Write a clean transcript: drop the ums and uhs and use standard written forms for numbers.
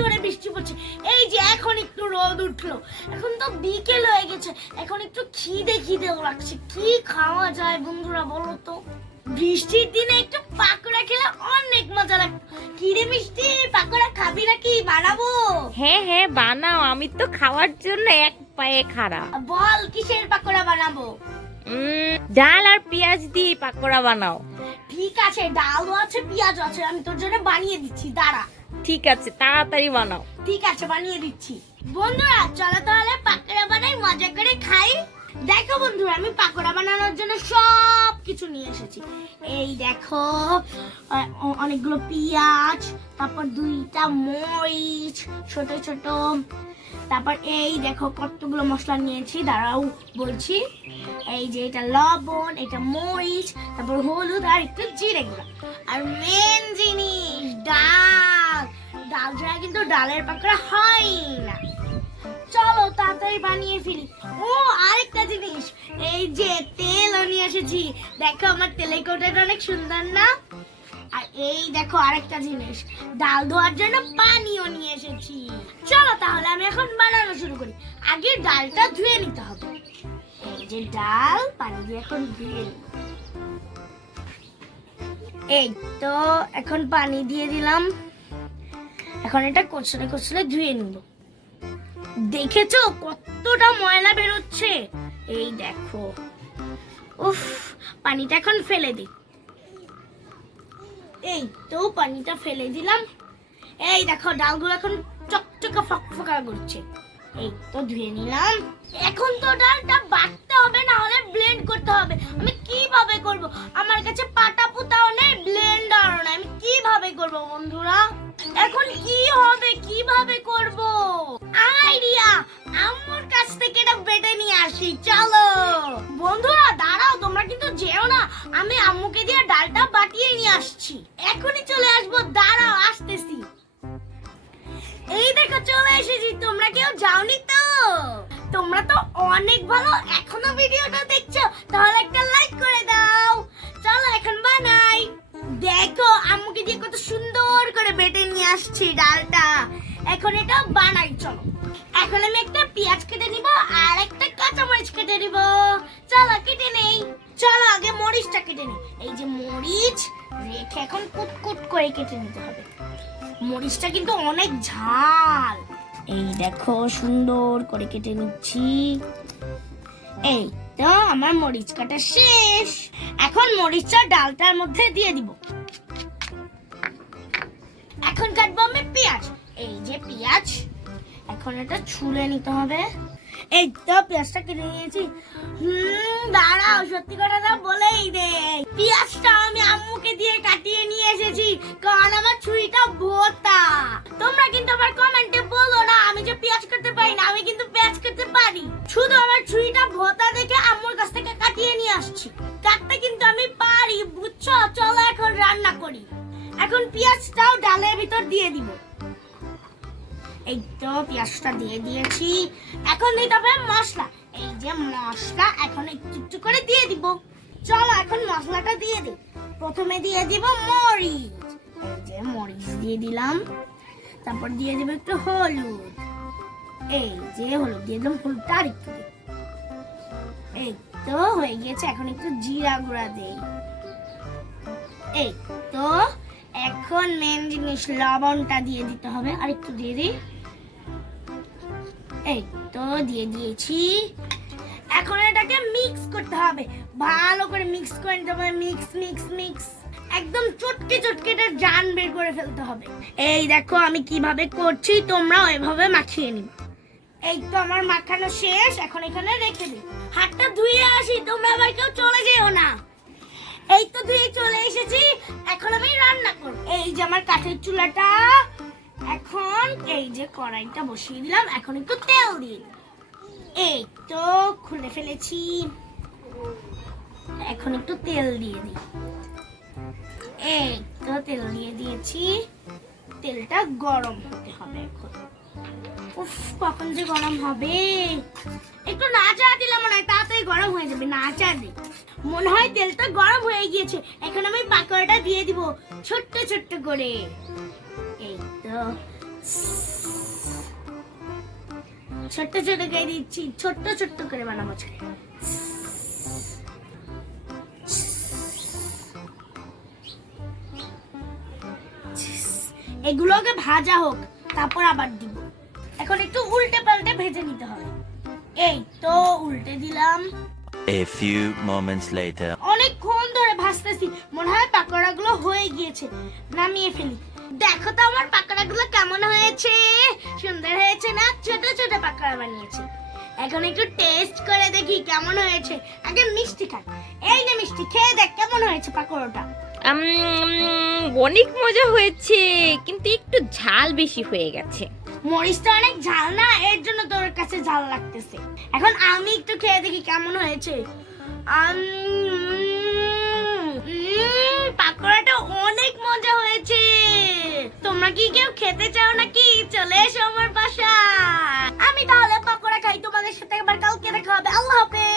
ধরে বৃষ্টি পড়ছে, এই যে এখন একটু রোদ উঠলো, এখন তো বিকেল হয়ে গেছে, এখন একটু খিদেও লাগছে। কি খাওয়া যায় বন্ধুরা বলো তো? বৃষ্টির দিনে একটু পাকোড়া খেলে অনেক মজা লাগে। কি রে মিষ্টি, পাকোড়া খাবি নাকি? বানাবো? হ্যাঁ হ্যাঁ বানাও, আমি তো খাওয়ার জন্য এক পায়ে খাড়া। বল কিসের পাকোড়া বানাবো? ডাল আর পেঁয়াজ দিয়ে পাকোড়া বানাও। ঠিক আছে, ডালও আছে পেঁয়াজও আছে, আমি তোর জন্য বানিয়ে দিচ্ছি, দাঁড়া। ঠিক আছে, তাড়াতাড়ি বানাও। ঠিক আছে, বানিয়ে দিচ্ছি। বন্ধুরা চলো তাহলে পাকোড়া বানাই, মজা করে খাই। দেখো বন্ধুরা, আমি পাকোড়া বানানোর জন্য সব কিছু নিয়ে এসেছি। এই দেখো, অনেকগুলো পেঁয়াজ, তারপর 2টা মরিচ ছোট ছোট, তারপর এই দেখো কতগুলো মশলা নিয়েছি, দাঁড়াও বলছি। এই যে এটা লবণ, এটা মরিচ, তারপর হলুদ আর একটু জিরে গুঁড়া, আর মেন জিনিস ডাল। ডাল ছাড়া কিন্তু ডালের পাকোড়া হয় না। চলো তাড়াতাড়ি বানিয়ে ফেলি। ও আরেকটা জিনিস, এই যে তেলও নিয়ে এসেছি। দেখো আমার তেলের কৌটাটা অনেক সুন্দর না? আর এই দেখো আরেকটা জিনিস, ডাল ধোয়ার জন্য পানিও নিয়ে এসেছি। চলো তাহলে আমি এখন বানানো শুরু করি। আগে ডালটা ধুয়ে নিতে হবে। এই যে ডাল, পানি দিয়ে এখন ধুয়ে নিব। এই তো এখন পানি দিয়ে দিলাম, এখন এটা কচলে কচলে ধুয়ে নিব। দেখেছো কতটা ময়লা বেরোচ্ছে? এই দেখো, উফ, পানিটা এখন ফেলে দিই। এই তো পানিটা ফেলে দিলাম। এই দেখো ডালগুলো এখন চকচকা ফকফকা করছে। এই তো ধুয়ে নিলাম। এখন তো ডালটা বাটতে হবে, না হলে ব্লেন্ড করতে হবে। আমি কিভাবে করব? আমার কাছে পাটা পুতাও নেই, ব্লেন্ডারও নেই, আমি কিভাবে করব বন্ধুরা? এখন কি হবে, কিভাবে করব? আইডিয়া, আম্মুর কাছ থেকে এটা বেটে নিয়ে আসি। চলো বন্ধুরা দাঁড়াও, তোমরা কিন্তু যেও না, আমি আম্মুকে দিয়ে ডালটা বাটিয়ে নিয়ে আসছি। এখনই চলে আসবো, দাঁড়াও আসতেছি। এই দেখো চলে এসেছি। তোমরা কেউ যাওনি তো? তোমরা তো অনেক ভালো, এখনো ভিডিওটা দেখছো, তাহলে একটা লাইক করে দাও। চলো এখন বানাই। দেখো আম্মুকে দিয়ে কত সুন্দর করে বেটে নিয়ে আসছি ডালটা। এখন এটা বানাই। চলো এখন আমি একটা পেঁয়াজ কেটে নিব আর একটা কাঁচা মরিচ কেটে নিব। চলো কেটে নেই। চলো আগে মরিচটা কেটে নিই। এই যে মরিচ রেখে এখন কুটকুট করে কেটে নিতে হবে। মরিচটা কিন্তু অনেক ঝাল। এই দেখো সুন্দর করে কেটে নিচ্ছি। এই তো আমার মরিচ কাটা শেষ। এখন মরিচটা ডালটার মধ্যে দিয়ে দিব। এখন কাটবো আমি পেঁয়াজ। এই যে পেঁয়াজ, এখন এটা ছুলে নিতে হবে। এই তো পেঁয়াজটা কেটে নিয়েছি। দাঁড়াও, সত্যি কথাটা বলেই দে, পেঁয়াজটা আমি আম্মুকে দিয়ে কাটিয়ে নিয়ে এসেছি, কারণ আমার ছুরিটা ভোঁতা। তোমরা কিন্তু আবার কমেন্টে বলো না আমি যে পেঁয়াজ কাটতে পারি না, আমি কিন্তু পেঁয়াজ কাটতে পারি। শুধু আমার ছুরিটা ভোঁতা দেখে আম্মুর কাছ থেকে কাটিয়ে নিয়ে আসছি। কাটতে কিন্তু আমি পারি, বুঝছো? চলো এখন রান্না করি। এখন পেঁয়াজটাও ডালের ভিতর দিয়ে দিব। এই তো পেঁয়াজটা দিয়ে দিয়েছি। এখন দিতে হবে মশলা। এই যে মশলা এখন একটু একটু করে দিয়ে দিব। চলো এখন মশলাটা দিয়ে দিই। প্রথমে দিয়ে দিব মরিচ। এই যে মরিচ দিয়ে দিলাম। তারপর দিয়ে দিব একটু হলুদ। এই যে হলুদ দিয়ে দিলাম, হলুদটা আর একটু দিই। এই তো হয়ে গিয়েছে। এখন একটু জিরা গুঁড়া দেই। এই তো এখন মেন জিনিস লবণটা দিয়ে দিতে হবে, আর একটু দিয়ে দিই। এই তো দিয়ে দিয়েছি। এখন এটাকে মিক্স করতে হবে, ভালো করে মিক্স করে নিতে হবে। মিক্স মিক্স মিক্স, একদম চটকে চটকে এটা জান বের করে ফেলতে হবে। এই দেখো আমি কিভাবে করছি, তোমরাও এভাবে মাখিয়ে নিবে। এই তো আমার মাখানো শেষ। এখন এখানে রেখে দিই। হাতটা ধুয়ে আসি, তোমরা আবার কেউ চলে যেও না। এই তো ধুয়ে চলে এসেছি। এখন আমি রান্না করব। এই যে আমার কাঠের চুলাটা, এখন এই যে কড়াইটা বসিয়ে দিলাম। এখন একটু তেল দিই। এই তো খুলে ফেলেছি। এখন একটু তেল দিয়ে দিই। এই তো তেল দিয়ে দিয়েছি। তেলটা গরম হতে হবে এখন। উফ, কখন যে গরম হবে। একটু নাড়া দিলে মনে হয় তাড়াতাড়ি গরম হয়ে যাবে। নাড়া দিই, মনে হয় তেলটা গরম হয়ে গিয়েছে। এখন আমি পাকোড়াটা দিয়ে দিব ছোট্ট ছোট্ট করে। এই তো ছোট্ট ছোট করে দিচ্ছি, ছোট্ট ছোট্ট করে বানাবো আজকে। এগুলোকে ভাজা হোক, তারপর আবার দিব। এখন একটু উল্টে পাল্টে ভেজে নিতে হবে। এই তো উল্টে দিলাম। A few moments later. অনেকক্ষণ ধরে ভাজতেছি, মনে হয় পাকোড়াগুলো হয়ে গিয়েছে। নামিয়ে ফেলি। দেখো তো আমার পাকোড়াগুলো কেমন হয়েছে, সুন্দর হয়েছে না? ছোট ছোট পাকোড়া বানিয়েছি। এখন একটু টেস্ট করে দেখি কেমন হয়েছে। আগে মিষ্টি খাই। এই নে মিষ্টি, খেয়ে দেখ কেমন হয়েছে পাকোড়াটা। অনেক মজা হয়েছে, কিন্তু একটু ঝাল বেশি হয়ে গেছে। মরিচটা অনেক ঝাল না, এর জন্য তোর কাছে ঝাল লাগতেছে। এখন আমি একটু খেয়ে দেখি কেমন হয়েছে। পাকোড়াটা অনেক মজা হয়েছে। তোমরা কি কেউ খেতে চাও নাকি? চলে এসো আমার বাসায়। আমি তাহলে পাকোড়া খাই, তোমাদের সাথে আবার কালকে দেখা হবে। আল্লাহ হাফেজ।